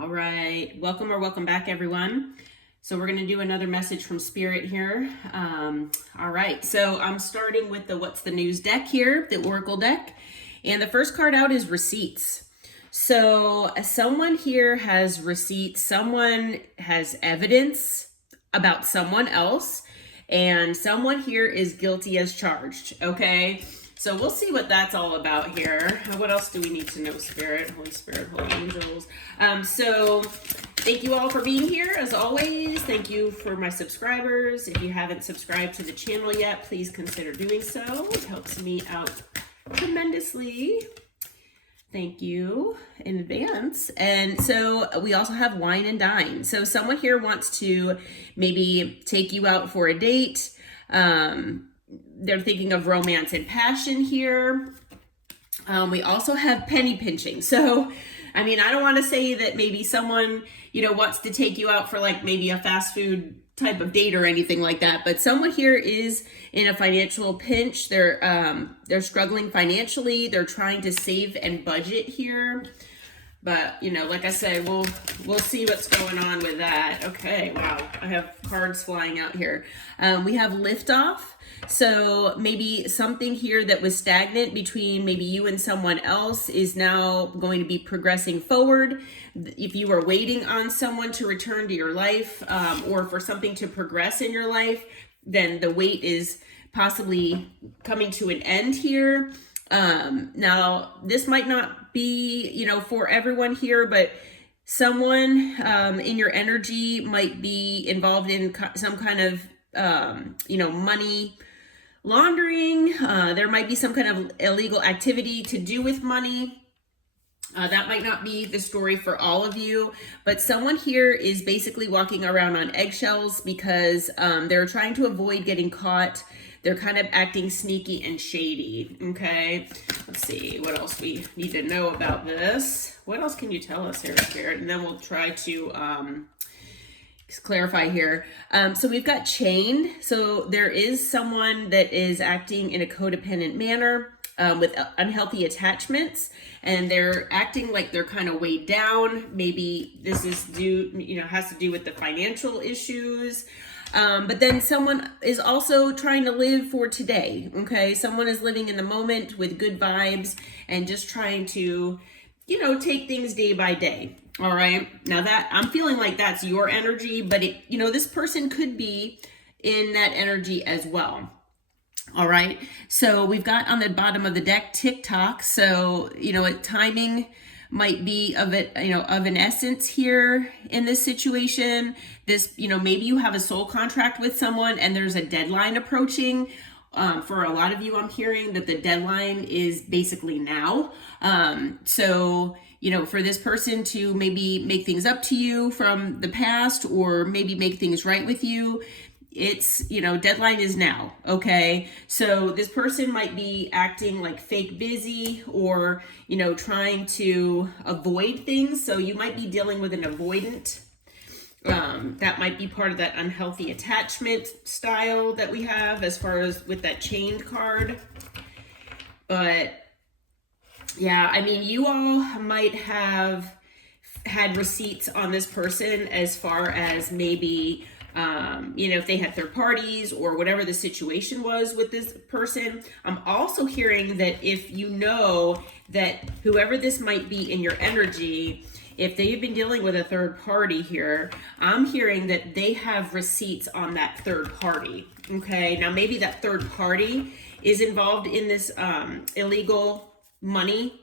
All right, welcome back, everyone. So we're going to do another message from Spirit here. All right, so I'm starting with the What's the News deck here, the Oracle deck. And the first card out is receipts. So someone here has receipts, someone has evidence about someone else, and someone here is guilty as charged, okay? So we'll see what that's all about here. What else do we need to know, Spirit, Holy Spirit, Holy Angels? So thank you all for being here, as always. Thank you for my subscribers. If you haven't subscribed to the channel yet, please consider doing so. It helps me out tremendously. Thank you in advance. And so we also have wine and dine. So someone here wants to maybe take you out for a date. They're thinking of romance and passion here. We also have penny pinching. So, I mean, I don't want to say that maybe someone, wants to take you out for like maybe a fast food type of date or anything like that. But someone here is in a financial pinch. They're struggling financially. They're trying to save and budget here. But, like I said, we'll see what's going on with that. Okay, wow, I have cards flying out here. We have liftoff. So maybe something here that was stagnant between maybe you and someone else is now going to be progressing forward. If you were waiting on someone to return to your life, or for something to progress in your life, then the wait is possibly coming to an end here. Now this might not be, for everyone here, but someone, in your energy might be involved in some kind of, money laundering. There might be some kind of illegal activity to do with money. That might not be the story for all of you, but someone here is basically walking around on eggshells because they're trying to avoid getting caught. They're kind of acting sneaky and shady, okay? Let's see what else we need to know about this. What else can you tell us here, Spirit? And then we'll try to clarify here. So we've got chained. So there is someone that is acting in a codependent manner with unhealthy attachments, and they're acting like they're kind of weighed down. Maybe this is has to do with the financial issues. But then someone is also trying to live for today, okay? Someone is living in the moment with good vibes and just trying to, take things day by day, all right? Now that, I'm feeling like that's your energy, but this person could be in that energy as well. All right, so we've got on the bottom of the deck Tik Tok. So timing might be of an essence here in this situation. This, maybe you have a soul contract with someone and there's a deadline approaching. For a lot of you, I'm hearing that the deadline is basically now. So for this person to maybe make things up to you from the past, or maybe make things right with you, it's, deadline is now, okay? So this person might be acting like fake busy, or, trying to avoid things. So you might be dealing with an avoidant. That might be part of that unhealthy attachment style that we have as far as with that chained card. But yeah, I mean, you all might have had receipts on this person as far as maybe if they had third parties or whatever the situation was with this person. I'm also hearing that if that whoever this might be in your energy, if they've been dealing with a third party here, I'm hearing that they have receipts on that third party, okay? Now, maybe that third party is involved in this illegal money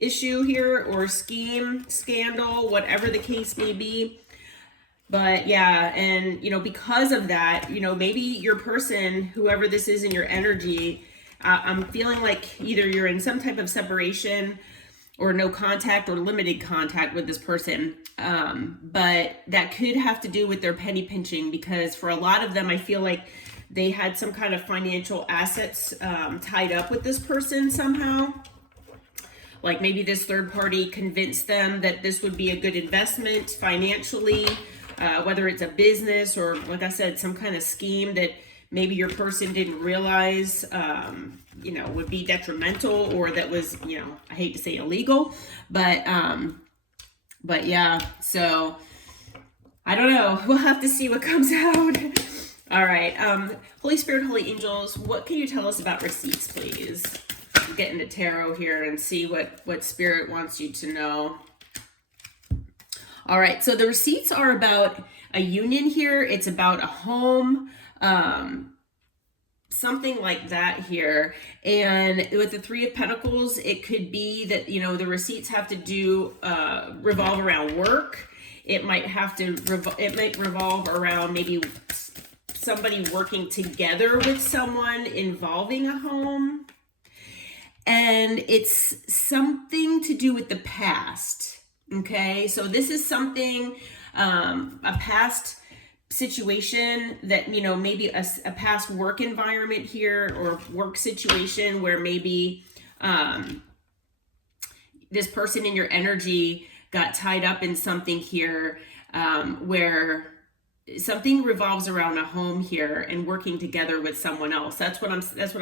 issue here, or scheme, scandal, whatever the case may be. But yeah, and because of that, maybe your person, whoever this is in your energy, I'm feeling like either you're in some type of separation or no contact or limited contact with this person. But that could have to do with their penny pinching, because for a lot of them, I feel like they had some kind of financial assets tied up with this person somehow. Like maybe this third party convinced them that this would be a good investment financially, whether it's a business or, like I said, some kind of scheme that maybe your person didn't realize, would be detrimental, or that was, I hate to say illegal, but But yeah, so I don't know. We'll have to see what comes out. All right. Holy Spirit, Holy Angels, what can you tell us about receipts, please? Get into tarot here and see what Spirit wants you to know. All right. So the receipts are about a union here. It's about a home, something like that here. And with the Three of Pentacles, it could be that, you know, the receipts have to do, revolve around work. It might have to, it might revolve around maybe somebody working together with someone involving a home. And it's something to do with the past. Okay. So this is something, a past situation that, you know, maybe a past work environment here or work situation where maybe this person in your energy got tied up in something here, where something revolves around a home here and working together with someone else. That's what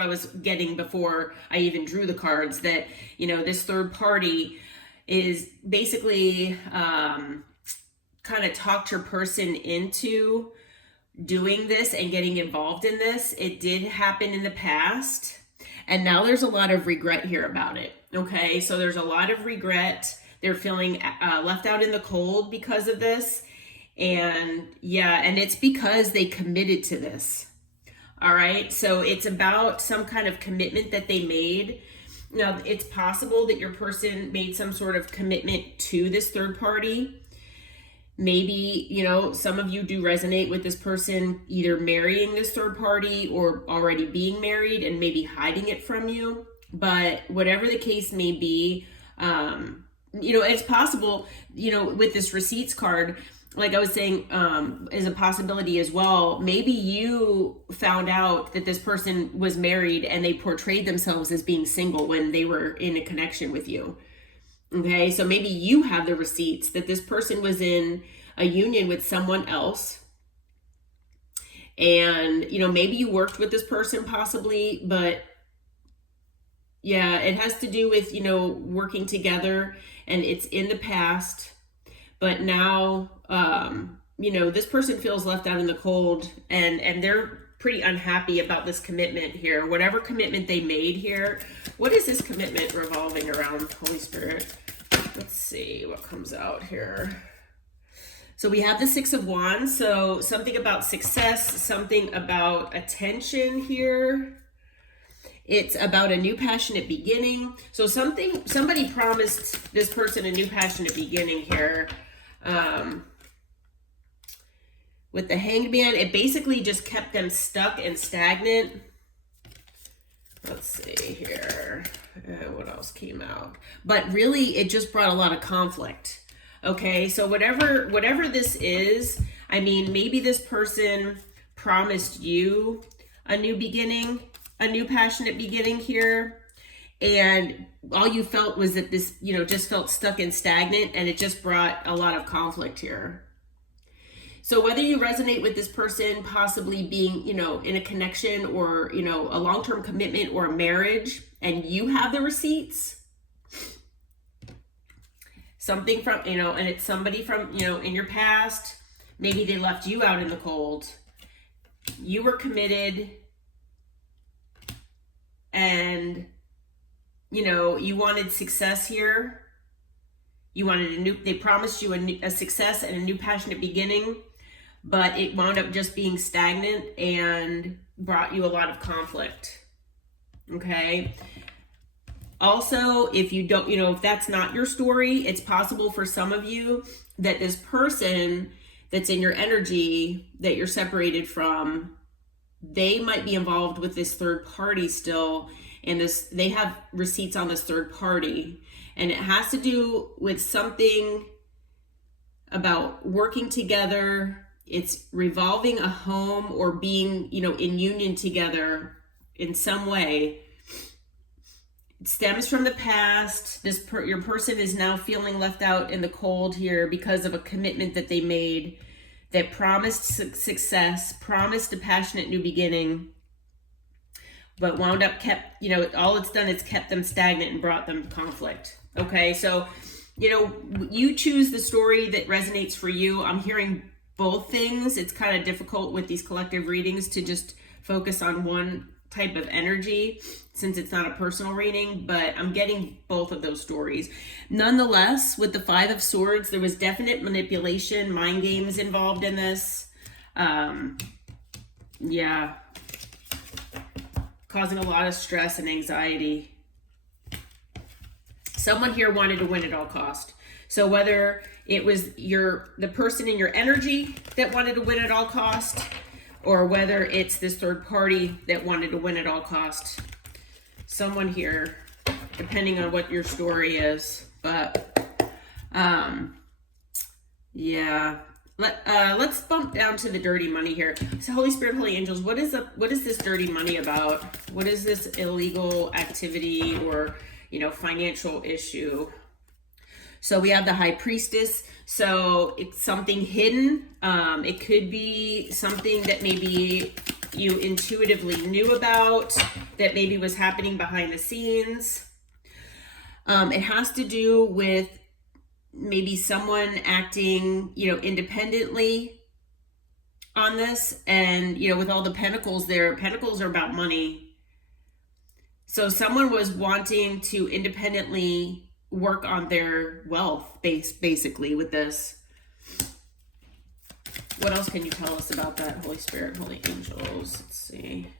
I was getting before I even drew the cards, that, you know, this third party is basically kind of talked your person into doing this and getting involved in this. It did happen in the past, and now there's a lot of regret here about it. Okay, so there's a lot of regret. They're feeling left out in the cold because of this. And yeah, and it's because they committed to this. All right, so it's about some kind of commitment that they made. Now, it's possible that your person made some sort of commitment to this third party. Maybe, you know, some of you do resonate with this person either marrying this third party or already being married and maybe hiding it from you. But whatever the case may be, you know, it's possible, you know, with this receipts card, like I was saying, is a possibility as well. Maybe you found out that this person was married and they portrayed themselves as being single when they were in a connection with you. Okay, so maybe you have the receipts that this person was in a union with someone else. And, you know, maybe you worked with this person possibly, but yeah, it has to do with, you know, working together, and it's in the past. But now, you know, this person feels left out in the cold, and they're pretty unhappy about this commitment here. Whatever commitment they made here. What is this commitment revolving around, Holy Spirit? Let's see what comes out here. So we have the Six of Wands. So something about success, something about attention here. It's about a new passionate beginning. So somebody promised this person a new passionate beginning here. With the Hanged Man, it basically just kept them stuck and stagnant. Let's see here. What else came out? But really, it just brought a lot of conflict. Okay, so whatever this is, I mean, maybe this person promised you a new beginning, a new passionate beginning here, and all you felt was that this, you know, just felt stuck and stagnant, and it just brought a lot of conflict here. So whether you resonate with this person possibly being, you know, in a connection or, you know, a long-term commitment or a marriage, and you have the receipts, something from, you know, and it's somebody from, you know, in your past, maybe they left you out in the cold. You were committed, and, you know, you wanted success here. You wanted they promised you a success and a new passionate beginning, but it wound up just being stagnant and brought you a lot of conflict. Okay. Also, if you don't, you know, if that's not your story, it's possible for some of you that this person that's in your energy that you're separated from, they might be involved with this third party still, and they have receipts on this third party, and it has to do with something about working together. It's revolving a home or being, you know, in union together in some way. It stems from the past. Your person is now feeling left out in the cold here because of a commitment that they made that promised success, promised a passionate new beginning, but wound up all it's done is kept them stagnant and brought them conflict. Okay, so you know, you choose the story that resonates for you. I'm hearing both things. It's kind of difficult with these collective readings to just focus on one type of energy since it's not a personal reading, but I'm getting both of those stories. Nonetheless, with the Five of Swords, there was definite manipulation, mind games involved in this. Yeah, causing a lot of stress and anxiety. Someone here wanted to win at all cost. So whether it was the person in your energy that wanted to win at all cost, or whether it's this third party that wanted to win at all cost. Someone here, depending on what your story is. But yeah. Let's bump down to the dirty money here. So Holy Spirit, Holy Angels, what is this dirty money about? What is this illegal activity or, you know, financial issue? So we have the High Priestess. So it's something hidden. It could be something that maybe you intuitively knew about, that maybe was happening behind the scenes. It has to do with maybe someone acting, you know, independently on this. And, you know, with all the pentacles there, pentacles are about money. So someone was wanting to independently work on their wealth basically with this. What else can you tell us about that, Holy Spirit, Holy Angels? Let's see.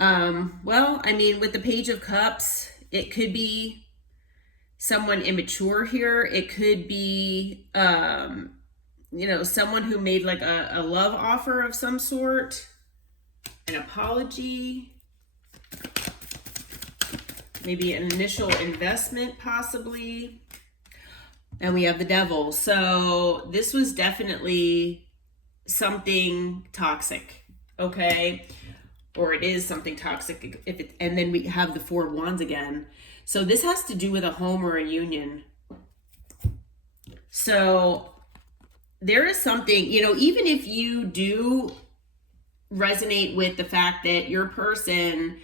Well, I mean, with the Page of Cups, it could be someone immature here. It could be, you know, someone who made like a love offer of some sort, an apology, maybe an initial investment possibly. And we have the Devil. So this was definitely something toxic, okay? Or it is something toxic. And then we have the Four of Wands again. So this has to do with a home or a union. So there is something, you know, even if you do resonate with the fact that your person,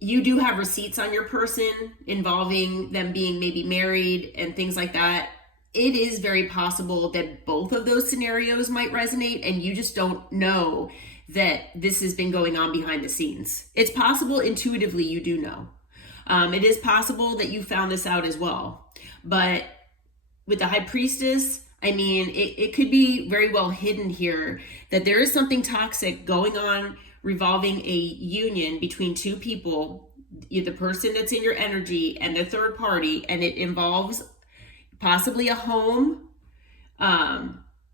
you do have receipts on your person involving them being maybe married and things like that, it is very possible that both of those scenarios might resonate and you just don't know that this has been going on behind the scenes. It's possible intuitively you do know. It is possible that you found this out as well. But with the High Priestess, I mean, it could be very well hidden here that there is something toxic going on revolving a union between two people, the person that's in your energy and the third party, and it involves possibly a home.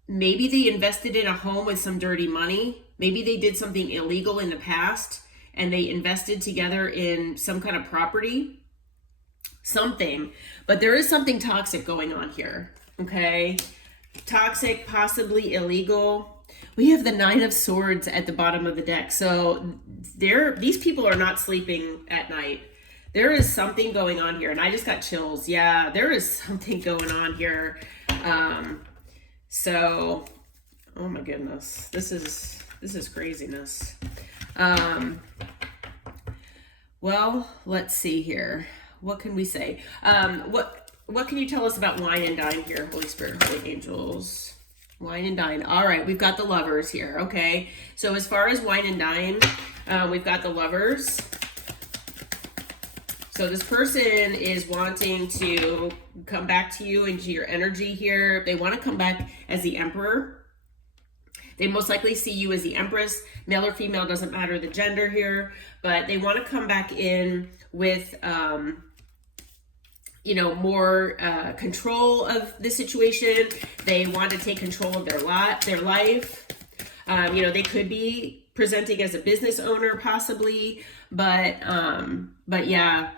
Maybe they invested in a home with some dirty money. Maybe they did something illegal in the past and they invested together in some kind of property, something. But there is something toxic going on here, okay? Toxic, possibly illegal. We have the Nine of Swords at the bottom of the deck. So these people are not sleeping at night. There is something going on here. And I just got chills. Yeah, there is something going on here. So, oh my goodness. This is craziness. Well, let's see here. What can we say? What can you tell us about wine and dine here, Holy Spirit, Holy Angels? Wine and dine. All right, we've got the Lovers here, okay? So as far as wine and dine, we've got the Lovers. So this person is wanting to come back to you into your energy here. They want to come back as the Emperor. They most likely see you as the Empress. Male or female, doesn't matter the gender here. But they want to come back in with you know, more control of the situation. They want to take control of their life. You know, they could be presenting as a business owner possibly, but yeah,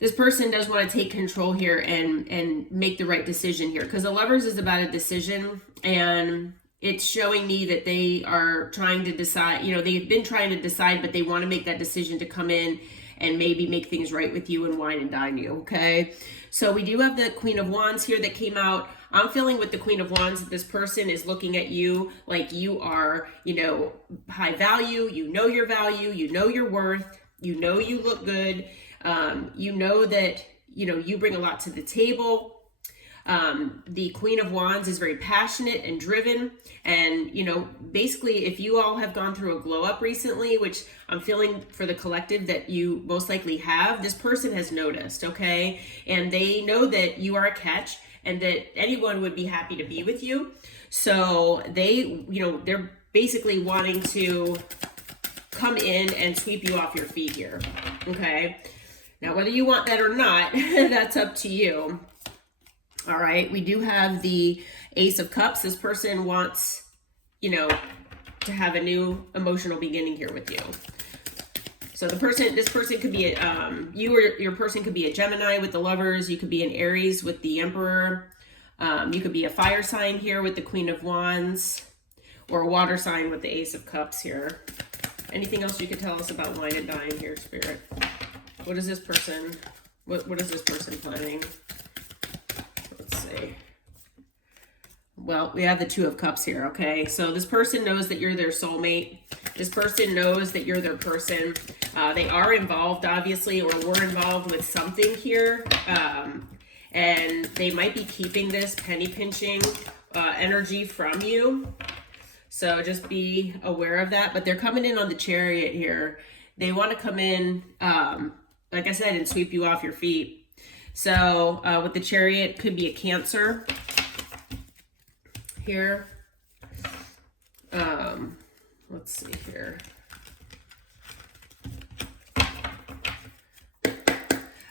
this person does want to take control here and make the right decision here, because the Lovers is about a decision, and it's showing me that they are trying to decide. You know, they've been trying to decide, but they want to make that decision to come in and maybe make things right with you and wine and dine you, okay? So we do have the Queen of Wands here that came out. I'm feeling with the Queen of Wands that this person is looking at you like you are, you know, high value. You know your value. You know your worth. You know you look good. You know that, you know, you bring a lot to the table. The Queen of Wands is very passionate and driven. And, you know, basically, if you all have gone through a glow up recently, which I'm feeling for the collective that you most likely have, this person has noticed, okay? And they know that you are a catch and that anyone would be happy to be with you. So they, you know, they're basically wanting to come in and sweep you off your feet here, okay? Now, whether you want that or not, that's up to you. All right, we do have the Ace of Cups. This person wants, you know, to have a new emotional beginning here with you. So this person could be, you or your person could be a Gemini with the Lovers. You could be an Aries with the Emperor. You could be a fire sign here with the Queen of Wands, or a water sign with the Ace of Cups here. Anything else you could tell us about wine and dine here, Spirit? What is this person, what is this person planning? Let's see. Well, we have the Two of Cups here, okay? So this person knows that you're their soulmate. This person knows that you're their person. They are involved, obviously, or were involved with something here. And they might be keeping this penny pinching energy from you. So just be aware of that. But they're coming in on the Chariot here. They want to come in, like I said, and sweep you off your feet. So with the Chariot, could be a Cancer here. Let's see here.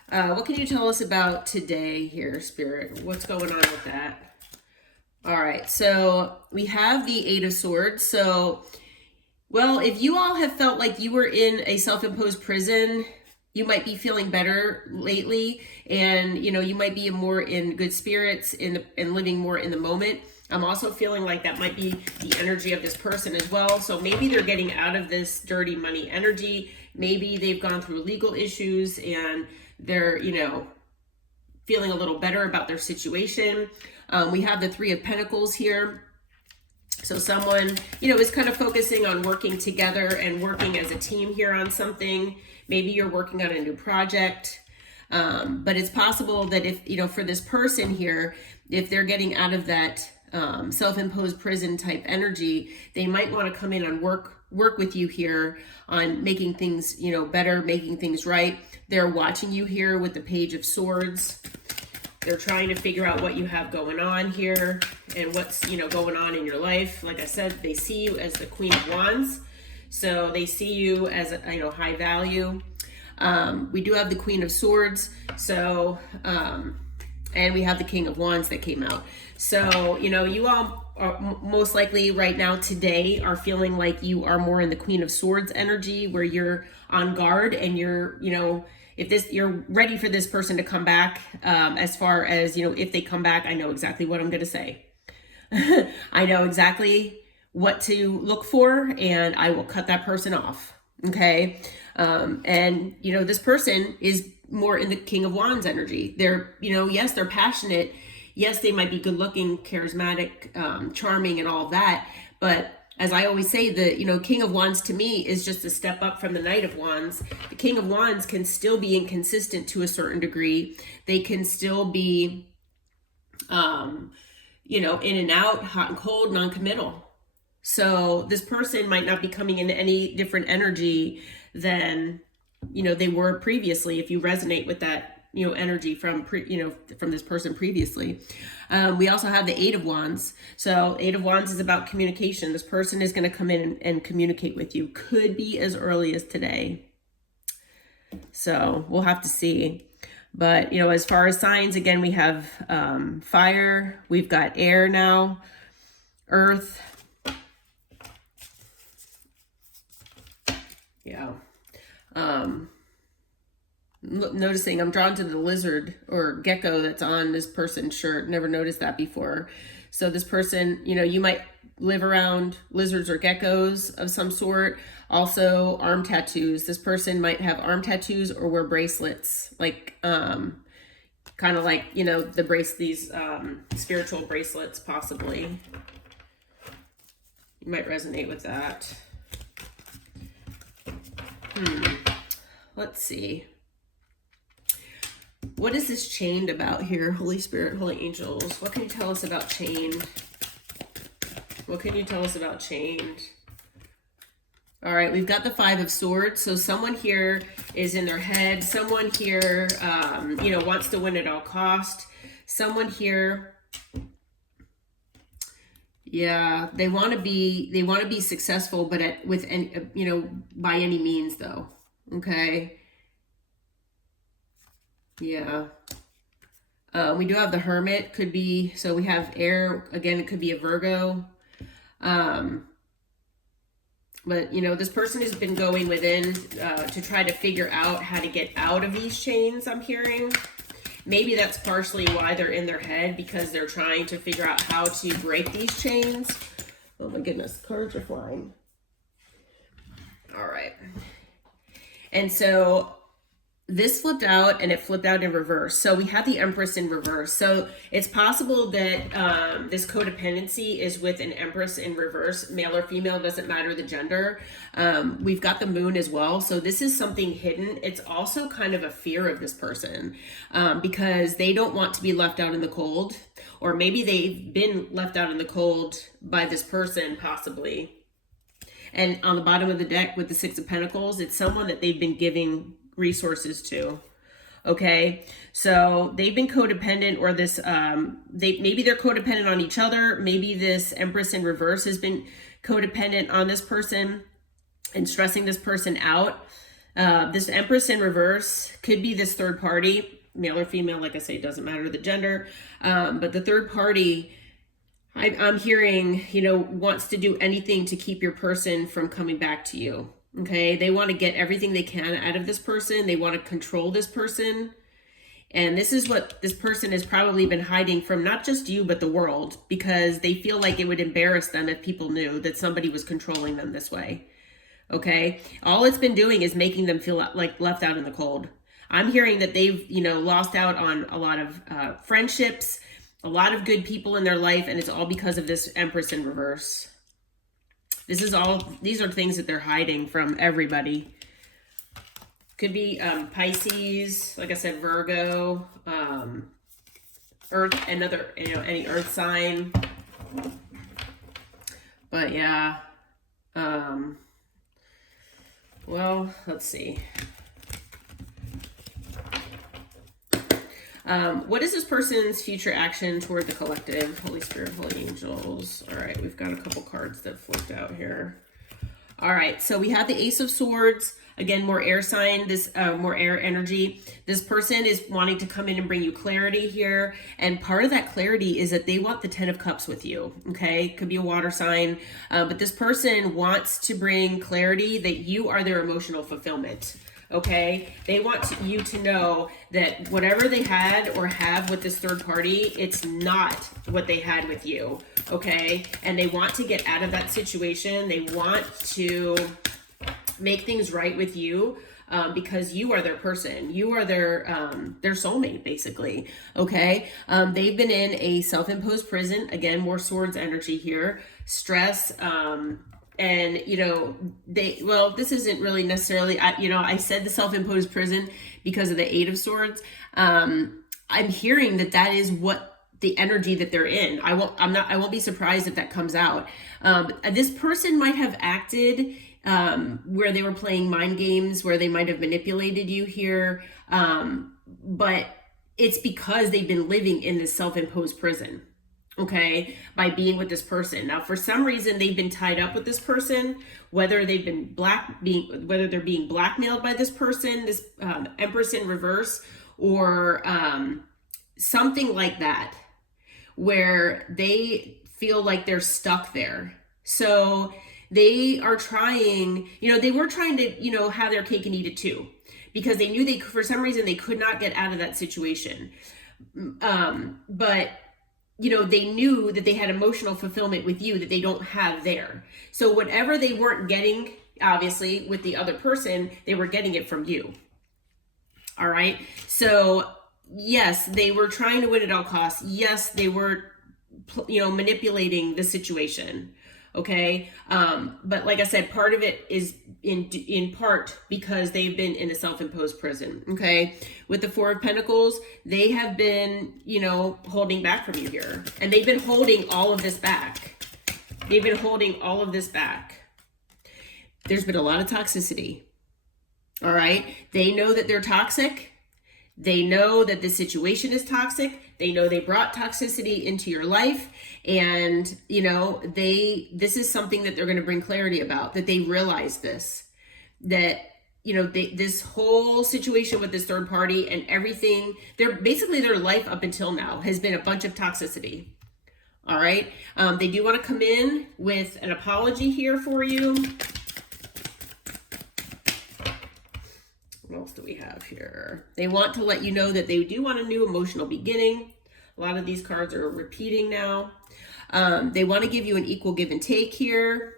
What can you tell us about today here, Spirit? What's going on with that? All right, so we have the Eight of Swords. So, well, if you all have felt like you were in a self-imposed prison, you might be feeling better lately, and you know, you might be more in good spirits and living more in the moment. I'm also feeling like that might be the energy of this person as well. So maybe they're getting out of this dirty money energy. Maybe they've gone through legal issues and they're, you know, feeling a little better about their situation. We have the Three of Pentacles here. So someone, you know, is kind of focusing on working together and working as a team here on something. Maybe you're working on a new project. But it's possible that if, you know, for this person here, if they're getting out of that self-imposed prison type energy, they might want to come in and work with you here on making things, you know, better, making things right. They're watching you here with the Page of Swords. They're trying to figure out what you have going on here and what's, you know, going on in your life. Like I said, they see you as the Queen of Wands. So they see you as, you know, high value. We do have the Queen of Swords. So, and we have the King of Wands that came out. So, you know, you all are most likely right now today are feeling like you are more in the Queen of Swords energy, where you're on guard and you're, you know, if this, you're ready for this person to come back. As far as, you know, if they come back, I know exactly what I'm going to say. I know exactly what to look for, and I will cut that person off. Okay. And, you know, this person is more in the King of Wands energy. They're, you know, yes, they're passionate. Yes, they might be good looking, charismatic, charming and all that. But as I always say, the, you know, King of Wands to me is just a step up from the Knight of Wands. The King of Wands can still be inconsistent to a certain degree. They can still be, you know, in and out, hot and cold, non-committal. So this person might not be coming in any different energy than, you know, they were previously, if you resonate with that, you know, energy from, from this person previously. We also have the Eight of Wands. So Eight of Wands is about communication. This person is going to come in and communicate with you. Could be as early as today. So we'll have to see. But, you know, as far as signs, again, we have fire. We've got air now, earth. Yeah. Noticing, I'm drawn to the lizard or gecko that's on this person's shirt. Never noticed that before. So this person, you know, you might live around lizards or geckos of some sort. Also arm tattoos. This person might have arm tattoos or wear bracelets, like kind of like, you know, these spiritual bracelets possibly. You might resonate with that. Let's see. What is this chained about here? Holy Spirit, Holy Angels. What can you tell us about chained? What can you tell us about chained? All right, we've got the Five of Swords. So someone here is in their head. Someone here, you know, wants to win at all cost. Someone here, yeah, they want to be successful, but with any, you know, by any means though. Okay. Yeah. We do have the Hermit, could be, so we have air, again, it could be a Virgo. But, you know, this person has been going within to try to figure out how to get out of these chains, I'm hearing. Maybe that's partially why they're in their head, because they're trying to figure out how to break these chains. Oh my goodness, cards are flying. All right. And so this flipped out, and it flipped out in reverse. So we have the Empress in reverse. So it's possible that this codependency is with an Empress in reverse. Male or female, doesn't matter the gender. We've got the Moon as well. So this is something hidden. It's also kind of a fear of this person because they don't want to be left out in the cold. Or maybe they've been left out in the cold by this person, possibly. And on the bottom of the deck with the Six of Pentacles, it's someone that they've been giving resources to. Okay, so they've been codependent, or this maybe they're codependent on each other. Maybe this Empress in reverse has been codependent on this person and stressing this person out. This Empress in reverse could be this third party, male or female. Like I say, it doesn't matter the gender, but the third party, I'm hearing, you know, wants to do anything to keep your person from coming back to you. Okay, they want to get everything they can out of this person. They want to control this person. And this is what this person has probably been hiding from not just you, but the world, because they feel like it would embarrass them if people knew that somebody was controlling them this way. Okay, all it's been doing is making them feel like left out in the cold. I'm hearing that they've, you know, lost out on a lot of friendships, a lot of good people in their life, and it's all because of this Empress in reverse. These are things that they're hiding from everybody. Could be Pisces, like I said, Virgo, Earth, another, you know, any Earth sign. But yeah, well, let's see. What is this person's future action toward the collective? Holy Spirit, Holy Angels. All right, we've got a couple cards that flipped out here. All right, so we have the Ace of Swords. Again, more air sign, this more air energy. This person is wanting to come in and bring you clarity here. And part of that clarity is that they want the Ten of Cups with you, okay? Could be a water sign. But this person wants to bring clarity that you are their emotional fulfillment. Okay, they want you to know that whatever they had or have with this third party, it's not what they had with you. Okay, and they want to get out of that situation. They want to make things right with you because you are their person. You are their soulmate, basically. Okay, they've been in a self-imposed prison. Again, more swords energy here. Stress. And, you know, this isn't really necessarily, I said the self-imposed prison because of the Eight of Swords. I'm hearing that is what the energy that they're in. I won't be surprised if that comes out. This person might have acted where they were playing mind games, where they might have manipulated you here. But it's because they've been living in this self-imposed prison. Okay, by being with this person. Now, for some reason, they've been tied up with this person, whether they've been whether they're being blackmailed by this person, this Empress in reverse, or something like that, where they feel like they're stuck there. So they are trying, they were trying to, have their cake and eat it too, because they knew for some reason, they could not get out of that situation. But they knew that they had emotional fulfillment with you that they don't have there. So whatever they weren't getting, obviously, with the other person, they were getting it from you. All right. So yes, they were trying to win at all costs. Yes, they were, manipulating the situation. Okay. But like I said, part of it is in part because they've been in a self-imposed prison. Okay. With the Four of Pentacles, they have been, you know, holding back from you here, and they've been holding all of this back. They've been holding all of this back. There's been a lot of toxicity. All right. They know that they're toxic. They know that the situation is toxic. They know they brought toxicity into your life, and you know, this is something that they're going to bring clarity about, that they realize this, that, you know, this whole situation with this third party and everything, their life up until now has been a bunch of toxicity. All right. They do want to come in with an apology here for you. What else do we have here? They want to let you know that they do want a new emotional beginning. A lot of these cards are repeating now. They want to give you an equal give and take here,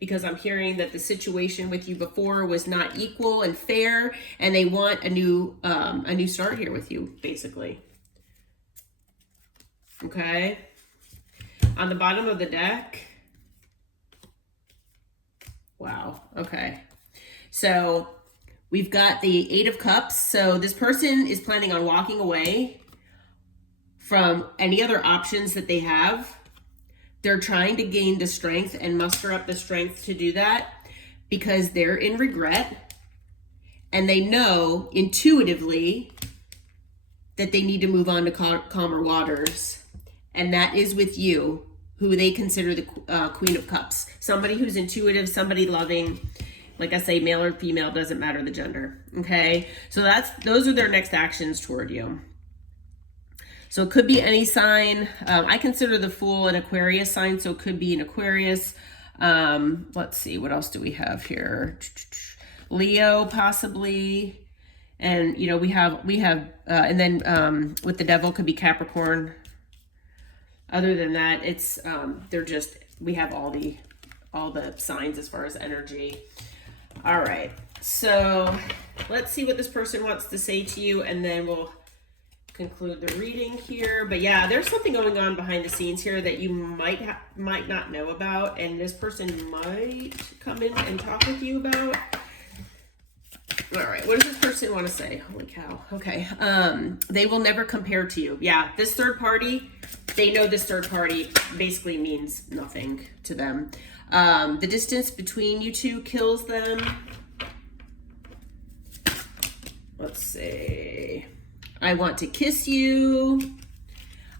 because I'm hearing that the situation with you before was not equal and fair, and they want a new start here with you, basically. Okay. On the bottom of the deck. Wow. Okay. So we've got the Eight of Cups. So this person is planning on walking away from any other options that they have. They're trying to gain the strength and muster up the strength to do that because they're in regret, and they know intuitively that they need to move on to calmer waters. And that is with you, who they consider the Queen of Cups. Somebody who's intuitive, somebody loving. Like I say, male or female, doesn't matter the gender. Okay, so those are their next actions toward you. So it could be any sign. I consider the Fool an Aquarius sign, so it could be an Aquarius. Let's see, what else do we have here? Leo, possibly. And, you know, we have, and then with the Devil could be Capricorn. Other than that, it's, we have all the signs as far as energy. All right, so let's see what this person wants to say to you, and then we'll conclude the reading here. But yeah, there's something going on behind the scenes here that you might not know about, and this person might come in and talk with you about. All right, what does this person want to say? Holy cow. Okay. They will never compare to you. Yeah, this third party, they know this third party basically means nothing to them. The distance between you two kills them. Let's see. I want to kiss you.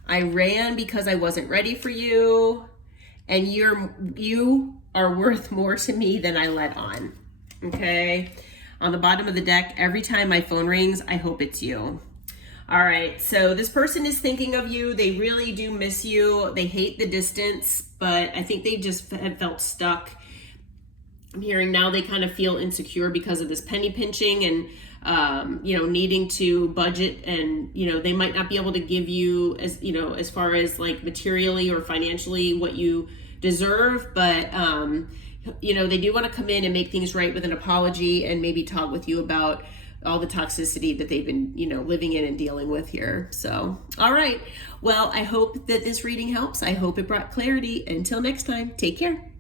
I ran because I wasn't ready for you. And you are worth more to me than I let on. Okay. On the bottom of the deck, every time my phone rings, I hope it's you. All right, so this person is thinking of you. They really do miss you. They hate the distance, but I think they just have felt stuck. I'm hearing now they kind of feel insecure because of this penny pinching and, you know, needing to budget, and, you know, they might not be able to give you, as, you know, as far as like materially or financially what you deserve, but, you know, they do want to come in and make things right with an apology and maybe talk with you about all the toxicity that they've been, you know, living in and dealing with here. So, all right. Well, I hope that this reading helps. I hope it brought clarity. Until next time, take care.